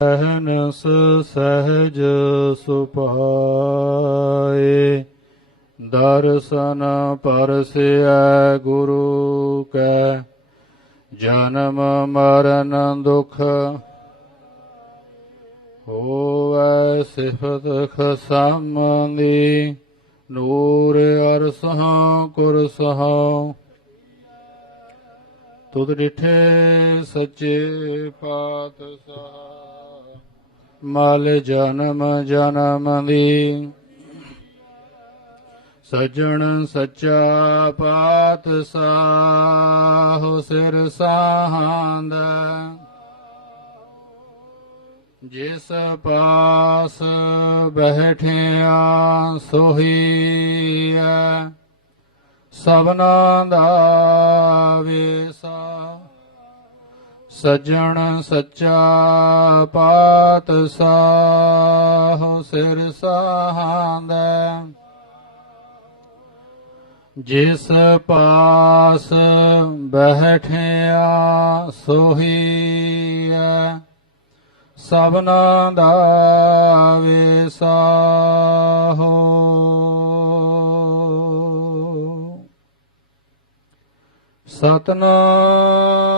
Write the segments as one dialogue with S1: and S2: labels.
S1: ਅਹਨਸ ਸਹਿਜ ਸੁਪਾਏ ਦਰਸ਼ਨ ਪਰਸਿਐ ਗੁਰੂ ਕੈ, ਜਨਮ ਮਰਨ ਦੁਖ ਹੋਵੈ ਸਿਫਤ ਖਸਮੰਦੀ ਨੂਰ ਅਰਸਹਾਂ ਕੁਰਸਹਾਂ ਤੁਧ ਡਿਠੇ ਸੱਚੇ ਪਾਤਸ਼ਾਹ। ਮਲ ਜਨਮ ਜਨਮ ਦੀ ਸਜਣ ਸੱਚਾ ਪਾਤ ਪਾਤਸ਼ਾਹ ਸਿਰ ਸਾਹਾਂਦਾ। ਜਿਸ ਪਾਸ ਬਹਿਠਿਆ ਸੋਹੀਐ ਸਭਨਾ ਦਾ ਵੇਸਾ। ਸਜਣ ਸੱਚਾ ਪਾਤਸ਼ਾਹ ਸਿਰ ਸਾਹਾਂਦਾ। ਜਿਸ ਪਾਸ ਬਹਿਠਿਆ ਸੋਹੀ ਸਭਨਾ ਦਾ ਵੇਸਾ ਹੋ ਸਤਨਾਮ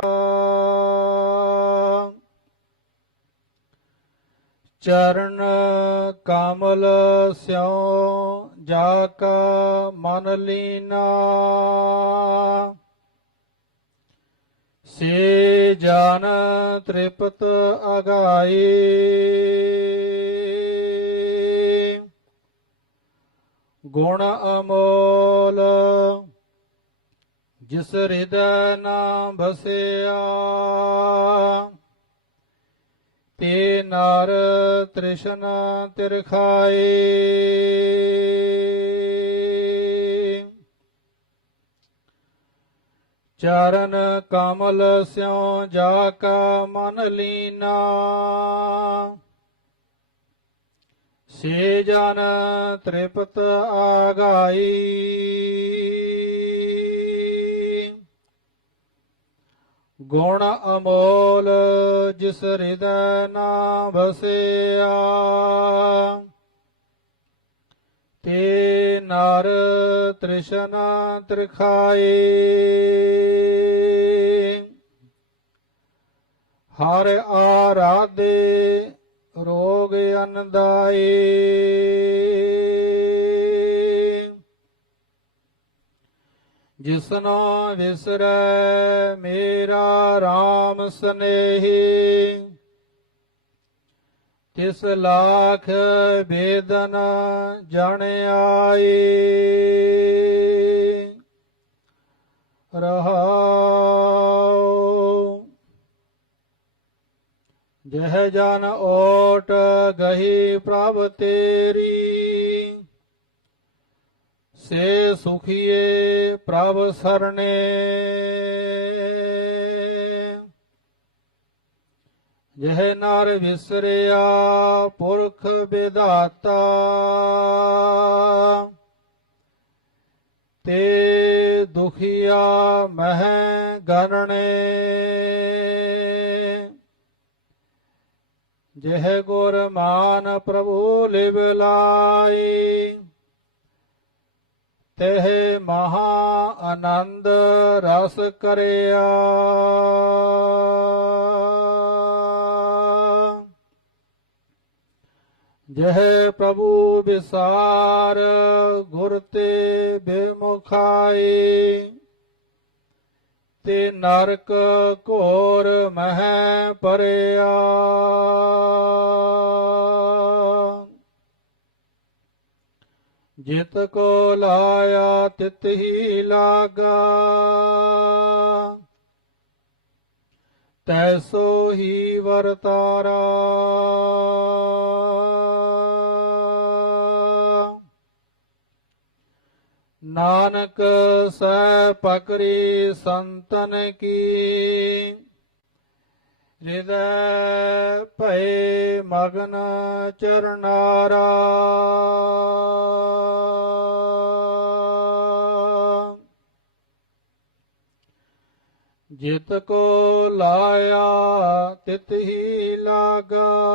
S1: ਚਰਨ ਕਮਲ ਸਿਉ ਜਾ ਕਾ ਮਨ ਲੀਨਾ। ਸੇ ਜਨ ਤ੍ਰਿਪਤ ਅਗਾਈ। ਗੁਣ ਅਮੋਲ, ਜਿਸ ਹਿਰਦੈ ਨਾ ਬਸਿਆ ਤੇ ਨਰ ਤ੍ਰਿਸ਼ਨ ਤਿਰਖਾਏ। ਚਰਨ ਕਮਲ ਸਿਉ ਜਾ ਕਾ ਮਨ ਲੀਨਾ। ਸੇ ਜਨ ਤ੍ਰਿਪਤ ਆਗਾਈ। ਗੁਣ ਅਮੋਲ ਜਿਸ ਹਿਰਦੈ ਨਾ ਵਸਿਆ। ਤੇ ਨਰ ਤ੍ਰਿਸ਼ਨਾ ਤ੍ਰਿਖਾਏ। ਹਰ ਆਰਾਧੇ ਰੋਗ ਅਨਦਾਏ ਜਿਸਨੋ ਵਿਸਰੈ, ਮੇਰਾ RAM ਸਨੇਹੀ। ਤਿਸ ਲਾਖ ਬੇਦਨ ਜਣ ਆਈ। ਰਹਾਉ। ਜਹ ਜਨ ਓਟ ਗਹੀ ਪ੍ਰਭ ਤੇਰੀ। ਸੇ ਸੁਖੀਏ ਪ੍ਰਭ ਸਰਣੇ। ਜਹ ਨਰ ਵਿਸਰਿਆ ਪੁਰਖ ਵਿਧਾਤਾ, ਤੇ ਦੁਖੀਆ ਮਹਿ ਗਰਣੇ। ਜਹ ਗੁਰ ਮਾਨ ਪ੍ਰਭੂ ਲਿਵ ਲਾਈ ਤਹ ਮਹਾ ਆਨੰਦ ਰਸ ਕਰਿਆ। ਜਹ ਪ੍ਰਭੂ ਵਿਸਾਰ ਗੁਰ ਤੇ ਬੇਮੁਖਾਈ, ਤੇ ਨਰਕ ਘੋਰ ਮਹਿ ਪਰਿਆ। ਜਿਤ ਕੋ ਲਾਇਆ ਤਿਤ ਹੀ ਲਾਗਾ। ਤੈਸੋ ਹੀ ਵਰਤਾਰਾ ਨਾਨਕ ਸਹਿ ਪਕਰੀ ਸੰਤਨ ਕੀ। ਹਿਰਦੈ ਭਏ ਮਗਨ ਚਰਨਾਰਾ। ਜਿਤ ਕੋ ਲਾਇਆ ਤਿਤ ਹੀ ਲਾਗਾ।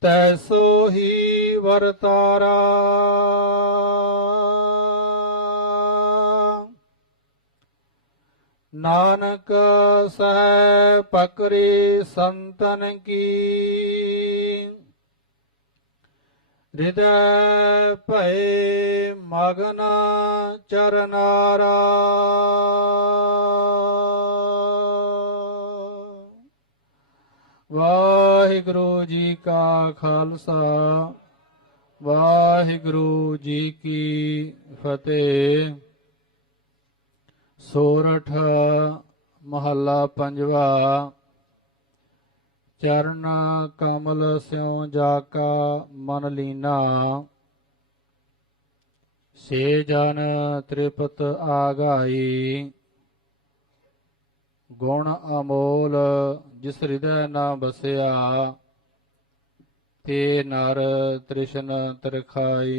S1: ਤੈਸੋ ਹੀ ਵਰਤਾਰਾ। ਨਾਨਕ ਸਹਿ ਪਕਰੀ ਸੰਤਨ ਕੀ। ਹਿਰਦੈ ਭਏ ਮਗਨ ਚਰਨਾਰਾ। ਵਾਹਿਗੁਰੂ ਜੀ ਕਾ ਖਾਲਸਾ, ਵਾਹਿਗੁਰੂ ਜੀ ਕੀ ਫਤਿਹ। ਸੋਰਠ, ਮਹੱਲਾ ਪੰਜਵਾ, ਚਰਨ ਕਮਲ ਸਿਉ ਜਾ ਕਾ ਮਨ ਲੀਨਾ। ਸੇ ਜਨ ਤ੍ਰਿਪਤ ਆਗਾਈ, ਗੁਣ ਅਮੋਲ ਜਿਸ ਹਿਰਦੈ ਨਾ ਬਸਿਆ, ਤੇ ਨਰ ਤ੍ਰਿਸ਼ਨ ਤਰਖਾਈ।